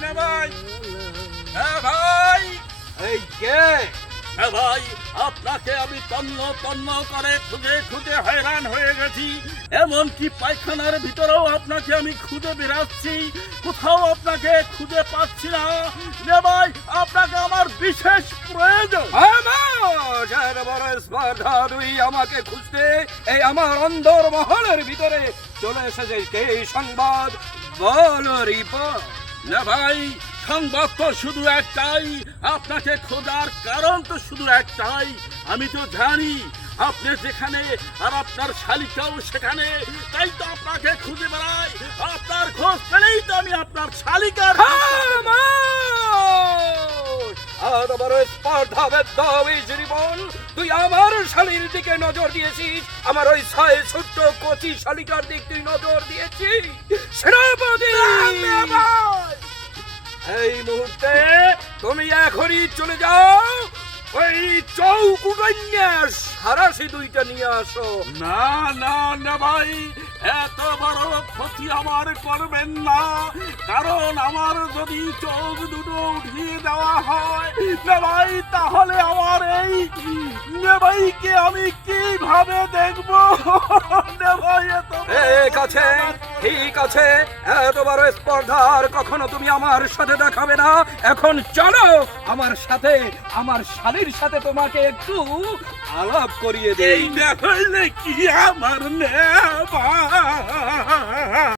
না ভাই, হ্যাঁ ভাই, এই কে? হ্যাঁ ভাই, আপনাকে আমি তন্ন তন্ন করে খুঁজে খুঁজে হয়রান হয়ে গেছি। এমনকি পায়খানার ভিতরেও আপনাকে আমি খুঁজে বেড়াচ্ছি, কোথাও আপনাকে খুঁজে পাচ্ছি না। নে ভাই, আপনাকে আমার বিশেষ প্রয়োজন। আমার এত বড় স্পর্ধা, তুই আমাকে খুঁজতে এই আমার অন্দর মহলের ভিতরে চলে এসেছিস? কে সংবাদ বল রিপোর্ট। না ভাই, সংবাদ তো শুধু একটাই, আপনাকে খোঁজার কারণ তো শুধু একটাই। আমি তো জানি আপনি যেখানে আর আপনার শালিকাও সেখানে, তাই তো আপনাকে খুঁজে বেড়াই। আপনার খোঁজ পেলেই তো আমি আপনার শালিকার এত বড় স্পর্ধা বেদ্য জীবন, তুই আমার শালীর দিকে নজর দিয়েছিস, আমার ওই ছয় ছোট্ট কচি শালিকার দিক তুই নজর দিয়েছিস। সেনাপতি, এই মুহূর্তে তুমি এখনই চলে যাও, ওই চৌকুটাইয়া সারাশি দুইটা নিয়ে আসো। না না না ভাই, এত বড় ক্ষতি আমার করবেন না, কারণ আমার যদি চোখ দুটো উঠিয়ে দেওয়া হয় না ভাই, তাহলে আমার এই নেভাইকে আমি কিভাবে দেখবো? না ভাই, ঠিক আছে, ঠিক আছে, এত বড় স্পর্ধা আর কখনো তুমি আমার সাথে দেখাবে না। এখন চলো আমার সাথে, আমার শালীর সাথে তোমাকে একটু আলাপ করিয়ে দেই। এই না হইলে কি আমার নেবা?